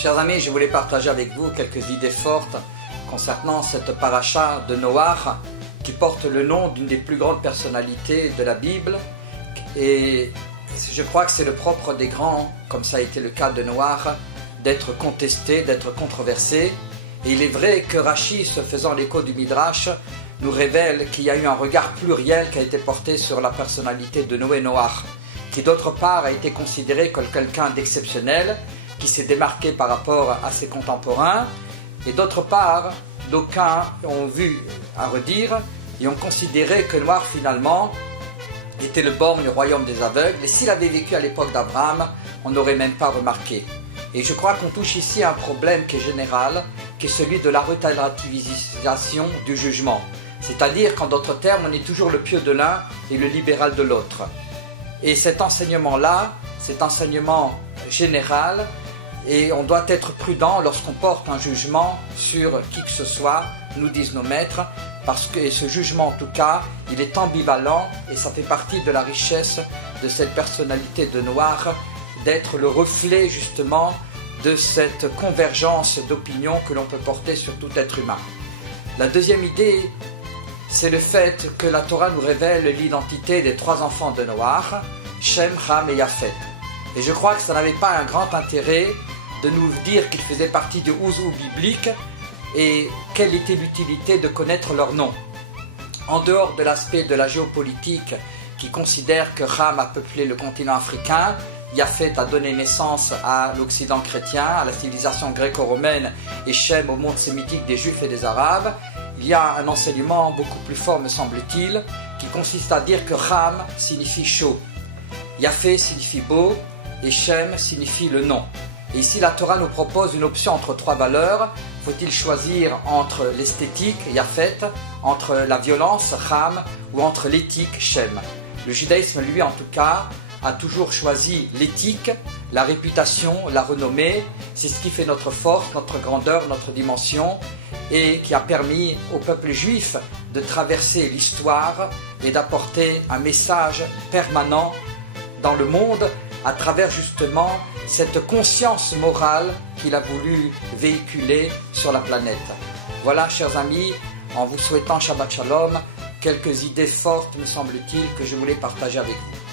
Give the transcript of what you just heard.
Chers amis, je voulais partager avec vous quelques idées fortes concernant cette paracha de Noach qui porte le nom d'une des plus grandes personnalités de la Bible. Et je crois que c'est le propre des grands, comme ça a été le cas de Noach, d'être contesté, d'être controversé. Et il est vrai que Rashi, se faisant l'écho du Midrash, nous révèle qu'il y a eu un regard pluriel qui a été porté sur la personnalité de Noach, qui d'autre part a été considéré comme quelqu'un d'exceptionnel, qui s'est démarqué par rapport à ses contemporains, et d'autre part, d'aucuns ont vu à redire et ont considéré que Noach finalement était le borgne au royaume des aveugles, et s'il avait vécu à l'époque d'Abraham, on n'aurait même pas remarqué. Et je crois qu'on touche ici à un problème qui est général, qui est celui de la relativisation du jugement. C'est-à-dire qu'en d'autres termes, on est toujours le pieux de l'un et le libéral de l'autre. Et cet enseignement-là, cet enseignement général, et on doit être prudent lorsqu'on porte un jugement sur qui que ce soit, nous disent nos maîtres, parce que ce jugement en tout cas, il est ambivalent et ça fait partie de la richesse de cette personnalité de Noach, d'être le reflet justement de cette convergence d'opinions que l'on peut porter sur tout être humain. La deuxième idée, c'est le fait que la Torah nous révèle l'identité des trois enfants de Noach, Shem, Ham et Yafet. Et je crois que ça n'avait pas un grand intérêt de nous dire qu'ils faisaient partie du Ouzou biblique et quelle était l'utilité de connaître leur nom. En dehors de l'aspect de la géopolitique qui considère que Ham a peuplé le continent africain, Yafet a donné naissance à l'Occident chrétien, à la civilisation gréco-romaine, et Shem au monde sémitique des Juifs et des Arabes, il y a un enseignement beaucoup plus fort, me semble-t-il, qui consiste à dire que Ham signifie chaud, Yafet signifie beau, et Shem signifie le nom. Et ici, la Torah nous propose une option entre trois valeurs. Faut-il choisir entre l'esthétique, Yafet, entre la violence, Ham, ou entre l'éthique, Shem? Le judaïsme, lui, en tout cas, a toujours choisi l'éthique, la réputation, la renommée. C'est ce qui fait notre force, notre grandeur, notre dimension, et qui a permis au peuple juif de traverser l'histoire et d'apporter un message permanent dans le monde à travers justement cette conscience morale qu'il a voulu véhiculer sur la planète. Voilà, chers amis, en vous souhaitant Shabbat Shalom, quelques idées fortes, me semble-t-il, que je voulais partager avec vous.